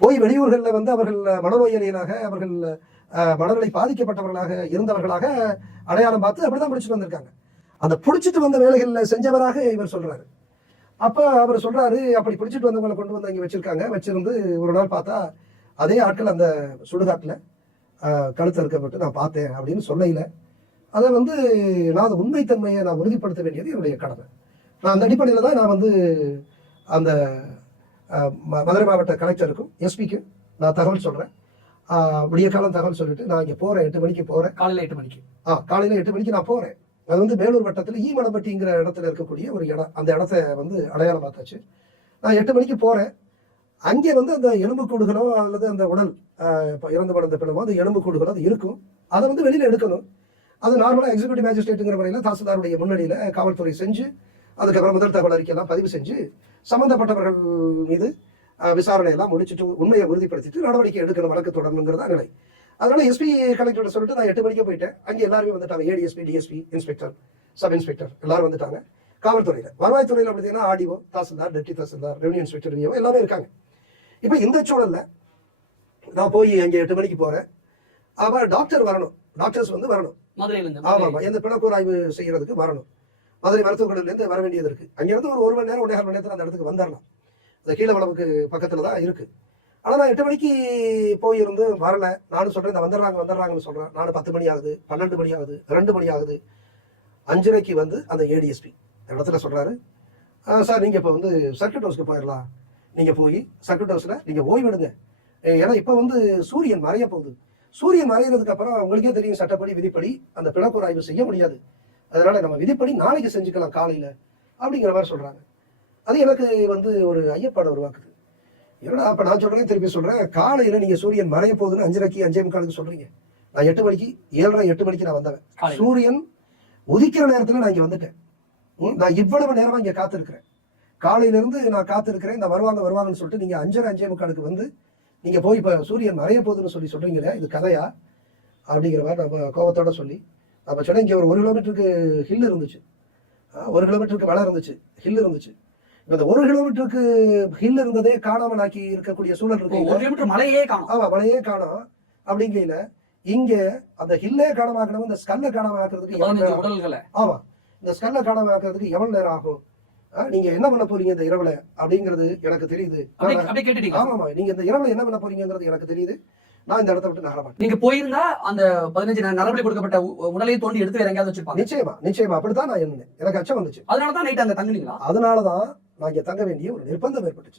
போய் வெளியூர்களில் வந்து அவர்கள் மனநோயாளிகளாக, அவர்கள் மனநிலை பாதிக்கப்பட்டவர்களாக இருந்தவர்களாக அடையாளம் பார்த்து அப்படிதான் பிடிச்சிட்டு வந்திருக்காங்க. அந்த பிடிச்சிட்டு வந்த வேலைகளில் செஞ்சவராக இவர் சொல்றாரு. அப்ப அவர் சொல்றாரு, அப்படி பிடிச்சிட்டு வந்தவங்களை கொண்டு வந்து அங்கே வச்சிருக்காங்க. வச்சிருந்து ஒரு நாள் பார்த்தா அதே ஆட்கள் அந்த சுடுகாட்டில் கழுத்து அறுக்கப்பட்டு நான் பார்த்தேன் அப்படின்னு சொல்லையில அதை வந்து நான் அந்த உண்மைத்தன்மையை நான் உறுதிப்படுத்த வேண்டியது என்னுடைய கடமை. நான் அந்த அடிப்படையில் தான் நான் வந்து அந்த மதுரை மாவட்ட கலெக்டருக்கும் எஸ்பிக்கும் நான் தகவல் சொல்கிறேன். விடிய காலம் தகவல் சொல்லிட்டு நான் இங்கே போகிறேன், 8 மணிக்கு போகிறேன். காலையில் 8 மணிக்கு காலையில் 8 மணிக்கு நான் போகிறேன். அது வந்து மேலூர் வட்டத்தில் ஈமணப்பட்டிங்கிற இடத்துல இருக்கக்கூடிய ஒரு இடம். அந்த இடத்த வந்து அடையாளம் பார்த்தாச்சு. நான் 8 மணிக்கு போகிறேன். அங்கே வந்து அந்த எலும்புக்கூடுகளோ அல்லது அந்த உடல் இப்போ இறந்து படந்த பிணமோ அந்த எலும்புக்கூடுகளோ அது இருக்கும். அதை வந்து வெளியில் எடுக்கணும். அது நார்மலாக எக்ஸிக்யூட்டிவ் மேஜிஸ்ட்ரேட்டுங்கிற முறையில் தாசில்தாருடைய முன்னணியில் காவல்துறை செஞ்சு அதுக்கப்புறம் முதல் தகவல் அறிக்கையெல்லாம் பதிவு செஞ்சு சம்பந்தப்பட்டவர்கள் மீது விசாரணை எல்லாம் முடிச்சுட்டு உண்மையை உறுதிப்படுத்திட்டு நடவடிக்கை எடுக்கணும், வழக்கு தொடரணுங்கிறதா நிலை. அதனால எஸ்பி கலெக்டர் சொல்லிட்டு நான் 8 மணிக்கே போயிட்டேன். அங்கே எல்லாருமே வந்துட்டாங்க. ADSP, DSP, inspector, sub inspector எல்லாரும் வந்துட்டாங்க. காவல்துறையில், வருவாய்த்துறையில் பார்த்தீங்கன்னா RDO, tahsildar, deputy tahsildar, revenue inspector எல்லாமே இருக்காங்க. இப்போ இந்த சூழல்ல நான் போய் அங்கே 8 மணிக்கு போறேன். அவன் டாக்டர் வரணும், டாக்டர்ஸ் வந்து வரணும். ஆமாம், எந்த பிணக்கூறு ஆய்வு செய்யறதுக்கு வரணும். மதுரை மருத்துவக் கல்லூரியிலேருந்து வர வேண்டியது இருக்கு. அங்கேருந்து ஒரு 1 மணி நேரம் 1.5 மணி நேரத்தில் அந்த இடத்துக்கு வந்துடலாம். அந்த கீழவளவுக்கு பக்கத்தில் தான் இருக்கு. ஆனால் நான் 8 மணிக்கு போயிருந்து வரல. நானும் சொல்றேன், இந்த வந்துடுறாங்கன்னு சொல்றேன். நானும் 10 மணி ஆகுது, 12 மணி ஆகுது, 2 மணி ஆகுது. 5:30 வந்து அந்த ஏடிஎஸ்பி இடத்துல சொல்றாரு, சார் நீங்க இப்போ வந்து சர்க்கியூட் ஹவுஸ்க்கு போயிடலாம். நீங்க போய் சர்க்கியூட் ஹவுஸ்ல நீங்க ஓய்வெடுங்க. ஏன்னா இப்போ வந்து சூரியன் மறைய போகுது. சூரியன் மறைகிறதுக்கு அப்புறம் உங்களுக்கே தெரியும், சட்டப்படி விதிப்படி அந்த பிணக்கூறு ஆய்வு செய்ய முடியாது. அதனால நம்ம விதிப்படி நாளைக்கு செஞ்சுக்கலாம் காலையில அப்படிங்கிற மாதிரி சொல்றாங்க. அது எனக்கு வந்து ஒரு ஐயப்பாடு உருவாக்குது. ஏன்னா அப்ப நான் சொல்றேன், திருப்பி சொல்றேன், காலையில நீங்க சூரியன் மறைய போகுதுன்னு 5:30 5:45 சொல்றீங்க. நான் 8 மணிக்கு 7:30 8 மணிக்கு நான் வந்தேன். சூரியன் உதிக்கிற நேரத்துல நான் இங்க வந்துட்டேன். நான் இவ்வளவு நேரமா இங்க காத்திருக்கிறேன். காலையில இருந்து நான் காத்திருக்கிறேன். இந்த வருவாங்கன்னு சொல்லிட்டு நீங்க 5:30 5:45 வந்து நீங்க போய் இப்ப சூரியன் மறைய போகுதுன்னு சொல்றீங்களே, இது கதையா அப்படிங்கிற மாதிரி நம்ம கோபத்தோட சொல்லி நம்ம சொன்ன. இங்க ஒரு 1 கிலோமீட்டருக்கு ஹில் இருந்துச்சு, 1 கிலோமீட்டருக்கு மலை இருந்துச்சு, ஹில் இருந்துச்சு. இந்த 1 கிலோமீட்டருக்கு ஹில் இருந்ததே காணாமல் ஆக்கி இருக்கக்கூடிய சூழல் இருக்கு. மலையே காணும். ஆமா, மலையே காணும். அப்படிங்கையில இங்க அந்த ஹில்லே காணாம ஆக்கணும், இந்த ஸ்கல்ல காணாம ஆக்குறதுக்கு ஆமா, இந்த ஸ்கல்ல காணாம ஆக்குறதுக்கு எவ்வளவு நேரம் ஆகும், நீங்க என்ன பண்ண போறீங்க இந்த இரவுல அப்படிங்கிறது எனக்கு தெரியுது. ஆமா, நீங்க இந்த இரவுல என்ன பண்ண போறீங்கிறது எனக்கு தெரியுது. நான் இந்த இடத்த விட்டு நகர மாட்டேன். நீங்க போயிருந்தா அந்த 15 நரம்புல கொடுக்கப்பட்ட உடலையை தோண்டி எடுத்து வேற எங்கேயாவது வச்சிருப்பாங்க. நிச்சயமா அப்படித்தான் நான் இருந்தேன். எனக்கு அச்சம் வந்துச்சு. அதனாலதான் நைட் அங்க தங்குனீங்களா? அதனாலதான் நான் இங்க தங்க வேண்டிய ஒரு நிர்பந்தம் ஏற்பட்டுச்சு.